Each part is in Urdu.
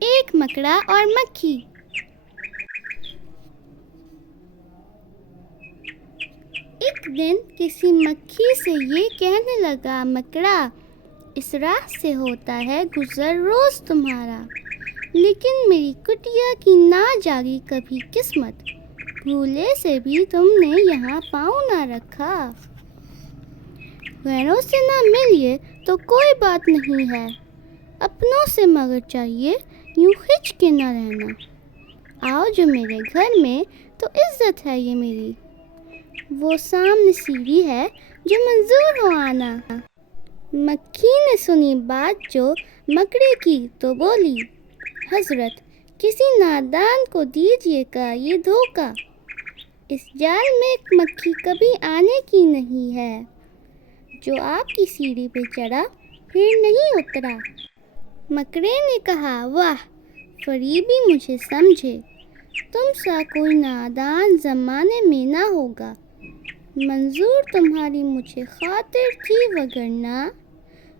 ایک مکڑا اور مکھی۔ ایک دن کسی مکھی سے یہ کہنے لگا، مکڑا، اس راہ سے ہوتا ہے گزر روز تمہارا، لیکن میری کٹیا کی نہ جاگی کبھی قسمت، بھولے سے بھی تم نے یہاں پاؤں نہ رکھا۔ غیروں سے نہ ملیے تو کوئی بات نہیں ہے، اپنوں سے مگر چاہیے یوں کھچ کے نہ رہنا۔ آؤ جو میرے گھر میں تو عزت ہے یہ میری، وہ سامنے سیڑھی ہے جو منظور ہو آنا۔ مکھی نے سنی بات جو مکڑے کی تو بولی، حضرت کسی نادان کو دیجیے گا یہ دھوکہ، اس جال میں ایک مکھی کبھی آنے کی نہیں ہے، جو آپ کی سیڑھی پہ چڑھا پھر نہیں اترا۔ مکڑے نے کہا، واہ، فریبی مجھے سمجھے، تم سا کوئی نادان زمانے میں نہ ہوگا، منظور تمہاری مجھے خاطر تھی وگرنہ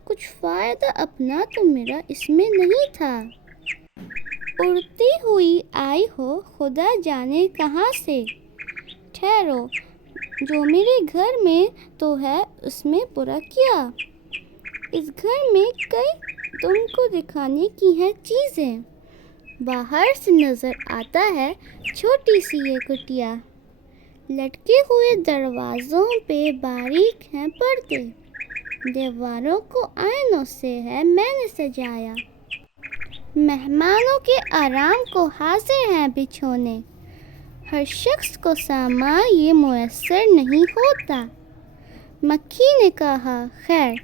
کچھ فائدہ اپنا تو میرا اس میں نہیں تھا۔ اڑتی ہوئی آئی ہو خدا جانے کہاں سے، ٹھہرو جو میرے گھر میں تو ہے اس میں برا کیا، اس گھر میں کئی تم کو دکھانے کی ہیں چیزیں، باہر سے نظر آتا ہے چھوٹی سی یہ کٹیا، لٹکے ہوئے دروازوں پہ باریک ہیں پردے، دیواروں کو آئینوں سے ہے میں نے سجایا، مہمانوں کے آرام کو حاضر ہیں بچھونے، ہر شخص کو سامان یہ میسر نہیں ہوتا۔ مکھی نے کہا، خیر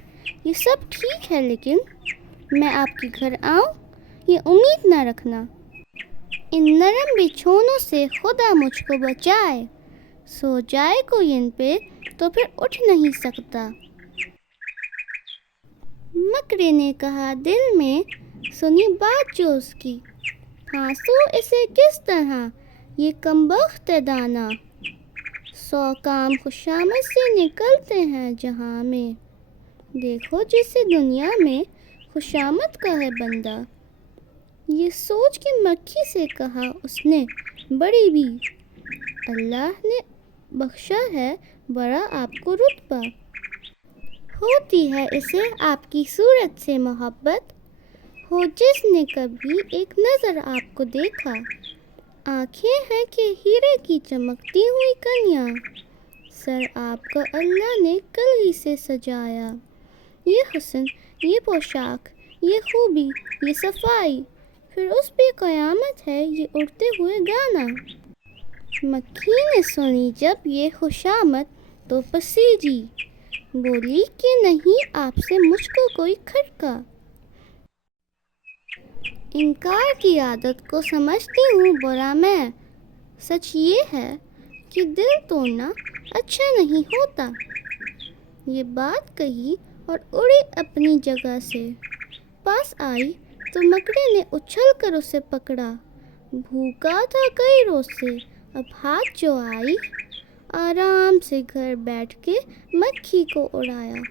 یہ سب ٹھیک ہے، لیکن میں آپ کے گھر آؤں یہ امید نہ رکھنا، ان نرم بچھونوں سے خدا مجھ کو بچائے، سو جائے کوئی ان پہ تو پھر اٹھ نہیں سکتا۔ مکڑے نے کہا دل میں سنی بات جو اس کی، پھانسوں اسے کس طرح یہ کمبخت دانا، 100 کام خوشامد سے نکلتے ہیں جہاں میں، دیکھو جسے دنیا میں خوشامد کا ہے بندہ۔ یہ سوچ کے مکھی سے کہا اس نے، بڑی بھی، اللہ نے بخشا ہے بڑا آپ کو رتبہ، ہوتی ہے اسے آپ کی صورت سے محبت، ہو جس نے کبھی ایک نظر آپ کو دیکھا، آنکھیں ہیں کہ ہیرے کی چمکتی ہوئی کنیاں، سر آپ کا اللہ نے کلگی سے سجایا، یہ حسن، یہ پوشاک، یہ خوبی، یہ صفائی، پھر اس پہ قیامت ہے یہ اڑتے ہوئے گانا۔ مکھی نے سنی جب یہ خوشامد تو پسیجی، بولی کہ نہیں آپ سے مجھ کو کوئی کھٹکا، انکار کی عادت کو سمجھتی ہوں برا میں، سچ یہ ہے کہ دل توڑنا اچھا نہیں ہوتا۔ یہ بات کہی اور اڑی اپنی جگہ سے، پاس آئی تو مکڑے نے اچھل کر اسے پکڑا، بھوکا تھا کئی روز سے اب ہاتھ جو آئی، آرام سے گھر بیٹھ کے مکھی کو اڑایا۔